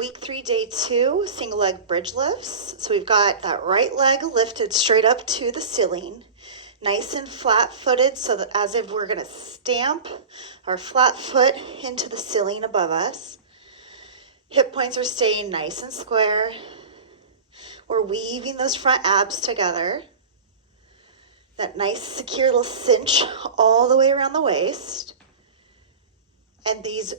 Week 3, day 2, single leg bridge lifts. So we've got that right leg lifted straight up to the ceiling, nice and flat footed, so that as if we're gonna stamp our flat foot into the ceiling above us. Hip points are staying nice and square. We're weaving those front abs together. That nice secure little cinch all the way around the waist. And these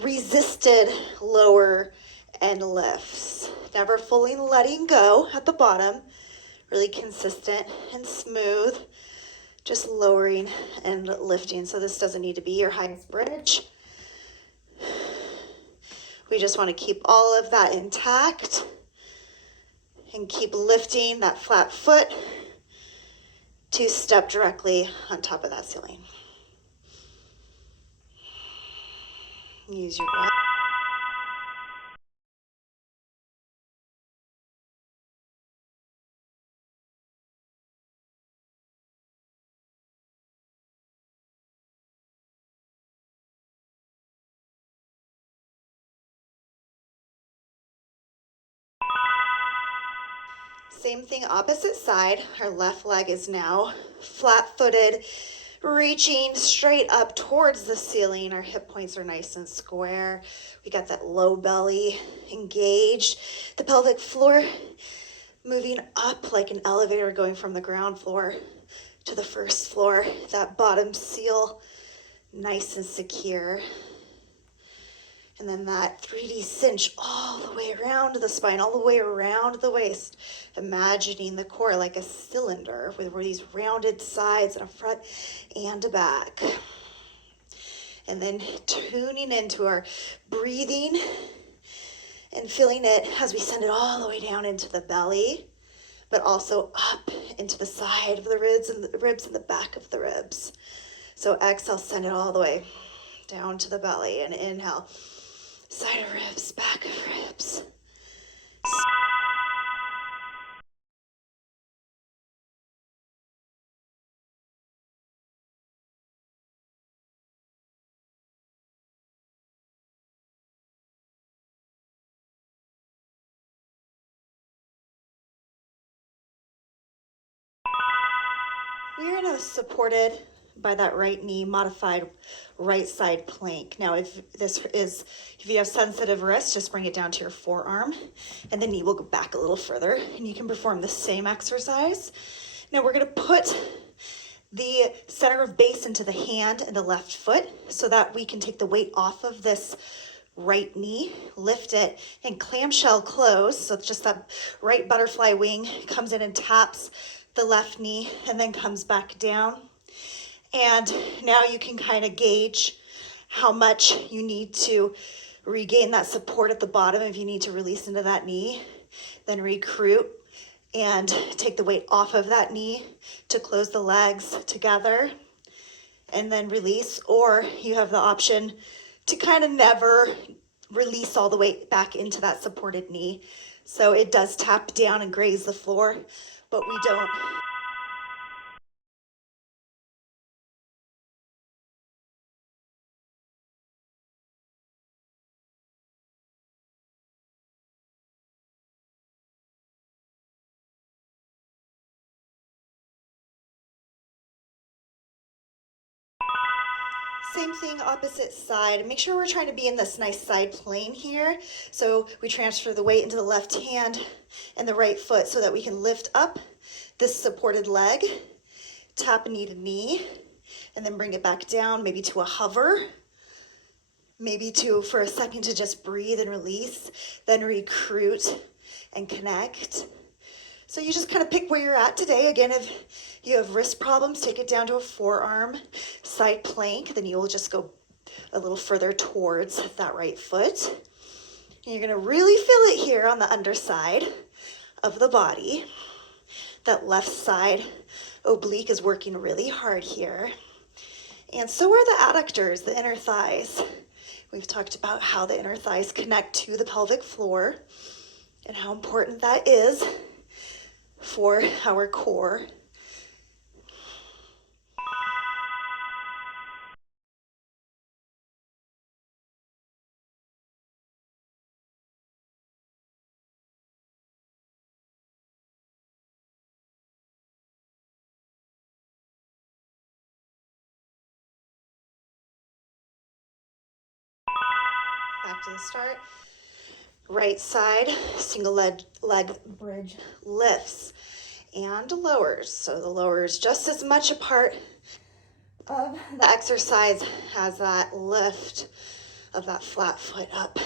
resisted lower end lifts. Never fully letting go at the bottom. Really consistent and smooth. Just lowering and lifting. So this doesn't need to be your highest bridge. We just want to keep all of that intact and keep lifting that flat foot to step directly on top of that ceiling. Use your breath. Same thing, opposite side. Our left leg is now flat-footed, reaching straight up towards the ceiling. Our hip points are nice and square. We got that low belly engaged. The pelvic floor moving up like an elevator going from the ground floor to the first floor. That bottom seal nice and secure. And then that 3D cinch all the way around the spine, all the way around the waist. Imagining the core like a cylinder with these rounded sides and a front and a back. And then tuning into our breathing and feeling it as we send it all the way down into the belly, but also up into the side of the ribs and the back of the ribs. So exhale, send it all the way down to the belly, and inhale. Side of ribs, back of ribs. We are now supported by that right knee, modified right side plank. Now, if you have sensitive wrists, just bring it down to your forearm, and the knee will go back a little further, and you can perform the same exercise. Now we're gonna put the center of base into the hand and the left foot so that we can take the weight off of this right knee, lift it, and clamshell close. So it's just that right butterfly wing comes in and taps the left knee and then comes back down. And now you can kind of gauge how much you need to regain that support at the bottom. If you need to release into that knee, then recruit and take the weight off of that knee to close the legs together and then release. Or you have the option to kind of never release all the way back into that supported knee. So it does tap down and graze the floor, but we don't. Same thing, opposite side. Make sure we're trying to be in this nice side plane here. So we transfer the weight into the left hand and the right foot so that we can lift up this supported leg, tap knee to knee, and then bring it back down, maybe to a hover, maybe for a second to just breathe and release, then recruit and connect. So you just kind of pick where you're at today. Again, if you have wrist problems, take it down to a forearm side plank. Then you will just go a little further towards that right foot. And you're gonna really feel it here on the underside of the body. That left side oblique is working really hard here. And so are the adductors, the inner thighs. We've talked about how the inner thighs connect to the pelvic floor and how important that is for our core. Back to the start. Right side, single leg bridge lifts and lowers. So the lower is just as much a part of the exercise as that lift of that flat foot up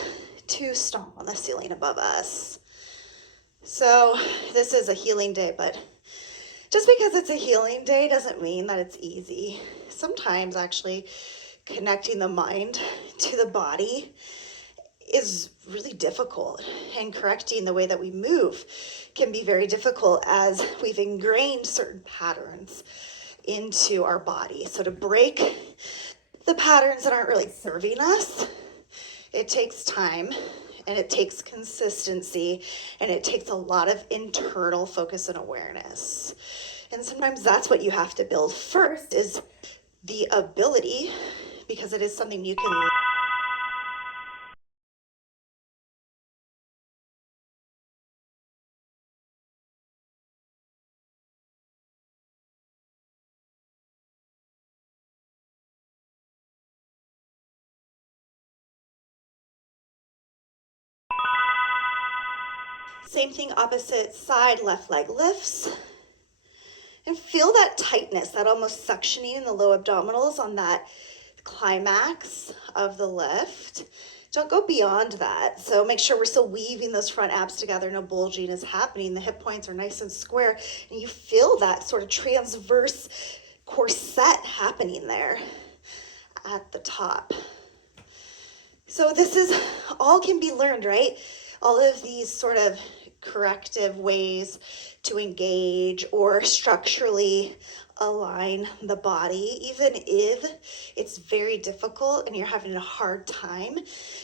to stomp on the ceiling above us. So this is a healing day, but just because it's a healing day doesn't mean that it's easy. Sometimes actually connecting the mind to the body is really difficult, and correcting the way that we move can be very difficult as we've ingrained certain patterns into our body. So to break the patterns that aren't really serving us, it takes time and it takes consistency and it takes a lot of internal focus and awareness. And sometimes that's what you have to build first, is the ability, because it is something you can. Same thing, opposite side, left leg lifts. And feel that tightness, that almost suctioning in the low abdominals on that climax of the lift. Don't go beyond that. So make sure we're still weaving those front abs together. No bulging is happening. The hip points are nice and square. And you feel that sort of transverse corset happening there at the top. So this is all can be learned, right? All of these sort of corrective ways to engage or structurally align the body, even if it's very difficult and you're having a hard time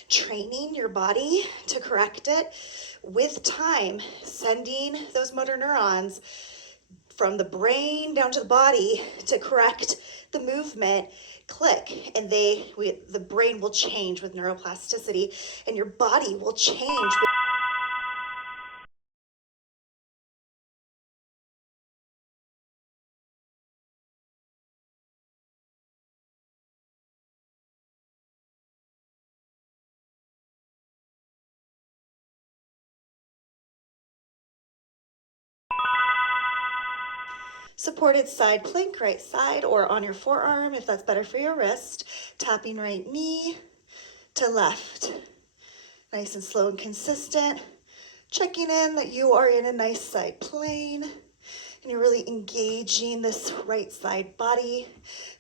training your body to correct it. With time, sending those motor neurons from the brain down to the body to correct the movement click, and the brain will change with neuroplasticity and your body will change with. Supported side plank, right side, or on your forearm if that's better for your wrist. Tapping right knee to left. Nice and slow and consistent. Checking in that you are in a nice side plane and you're really engaging this right side body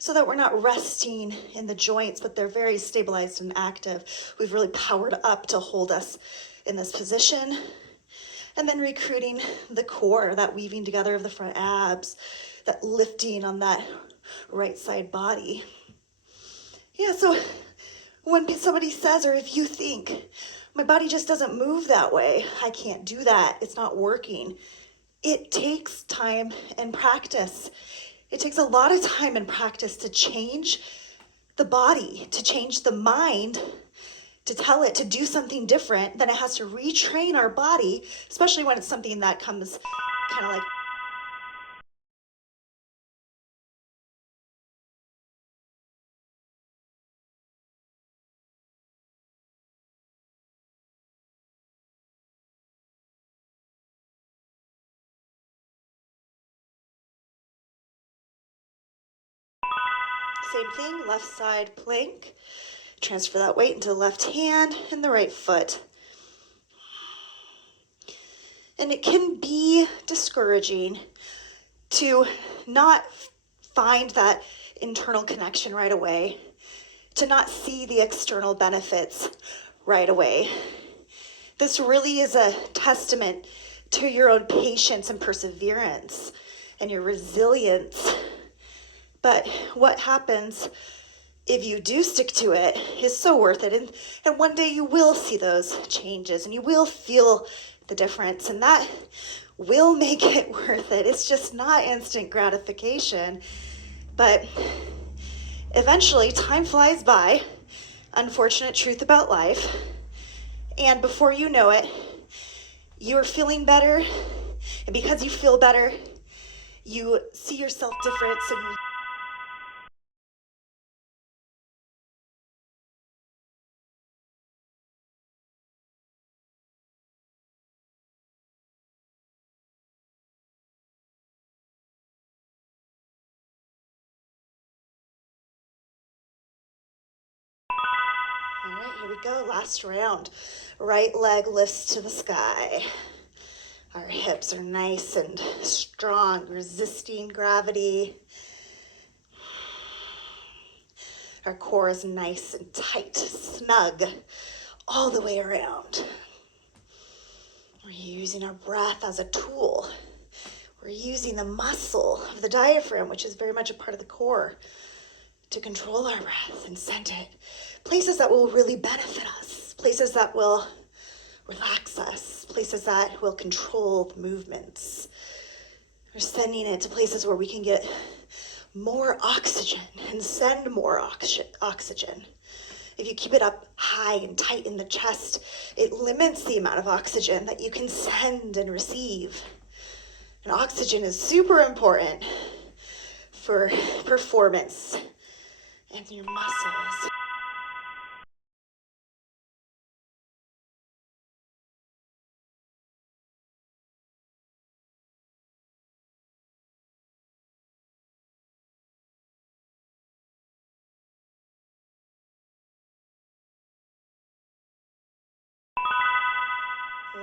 so that we're not resting in the joints, but they're very stabilized and active. We've really powered up to hold us in this position. And then recruiting the core, that weaving together of the front abs, that lifting on that right side body. Yeah, so when somebody says, or if you think, my body just doesn't move that way, I can't do that, it's not working. It takes time and practice. It takes a lot of time and practice to change the body, to change the mind, to tell it to do something different. Then it has to retrain our body, especially when it's something that comes kind of like. Same thing, left side plank. Transfer that weight into the left hand and the right foot. And it can be discouraging to not find that internal connection right away, to not see the external benefits right away. This really is a testament to your own patience and perseverance and your resilience. But what happens if you do stick to it is so worth it. And one day you will see those changes and you will feel the difference, and that will make it worth it. It's just not instant gratification, but eventually time flies by. Unfortunate truth about life. And before you know it, you're feeling better. And because you feel better, you see yourself different. So you All right, here we go, last round. Right leg lifts to the sky. Our hips are nice and strong, resisting gravity. Our core is nice and tight, snug, all the way around. We're using our breath as a tool. We're using the muscle of the diaphragm, which is very much a part of the core, to control our breath and send it places that will really benefit us, places that will relax us, places that will control the movements. We're sending it to places where we can get more oxygen and send more oxygen. If you keep it up high and tight in the chest, it limits the amount of oxygen that you can send and receive. And oxygen is super important for performance and your muscles.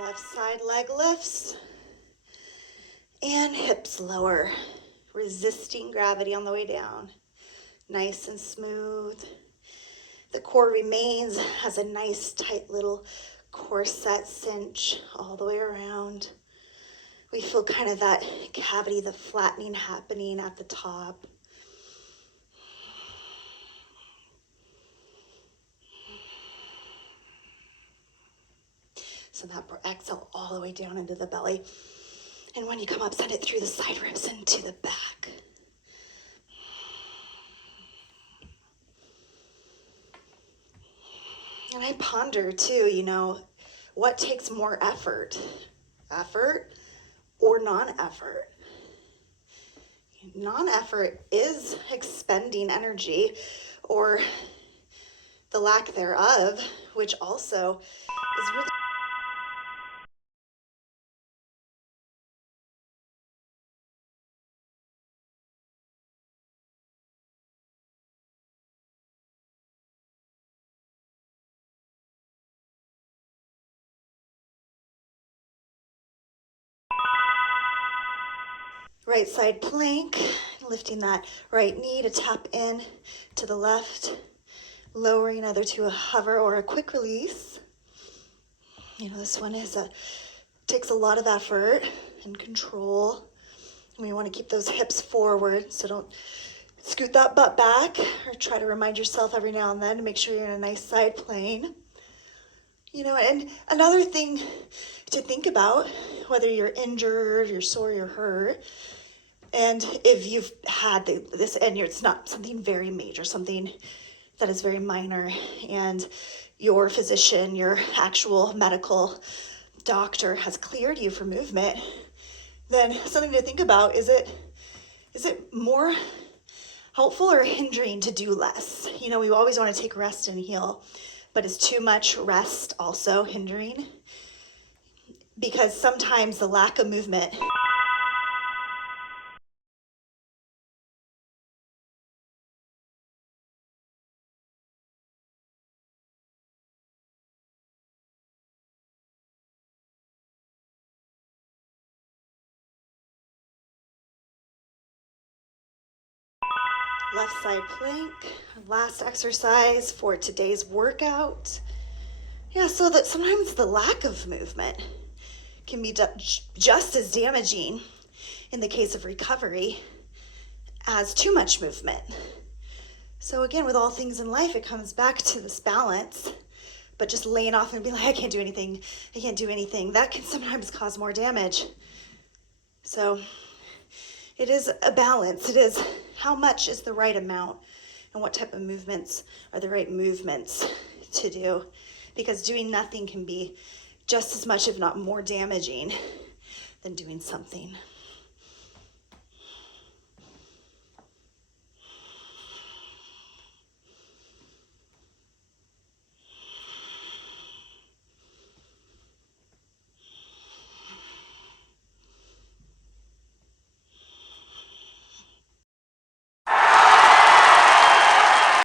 Left side leg lifts and hips lower, resisting gravity on the way down. Nice and smooth. The core remains, has a nice tight little corset cinch all the way around. We feel kind of that cavity, the flattening happening at the top. So that exhale all the way down into the belly. And when you come up, send it through the side ribs into the back. And I ponder too, what takes more effort? Effort or non-effort? Non-effort is expending energy or the lack thereof, which also is really right side plank, lifting that right knee to tap in to the left, lowering either to a hover or a quick release. This one takes a lot of effort and control. And we want to keep those hips forward, so don't scoot that butt back, or try to remind yourself every now and then to make sure you're in a nice side plane. And another thing to think about, whether you're injured, you're sore, you're hurt, and if you've had this and it's not something very major, something that is very minor, and your physician, your actual medical doctor has cleared you for movement, then something to think about, is it more helpful or hindering to do less? We always want to take rest and heal, but is too much rest also hindering? Because sometimes the lack of movement left side plank, last exercise for today's workout. So that sometimes the lack of movement can be just as damaging in the case of recovery as too much movement. So again, with all things in life, it comes back to this balance, but just laying off and being like, I can't do anything, that can sometimes cause more damage. So it is a balance. It is how much is the right amount and what type of movements are the right movements to do, because doing nothing can be just as much, if not more damaging than doing something.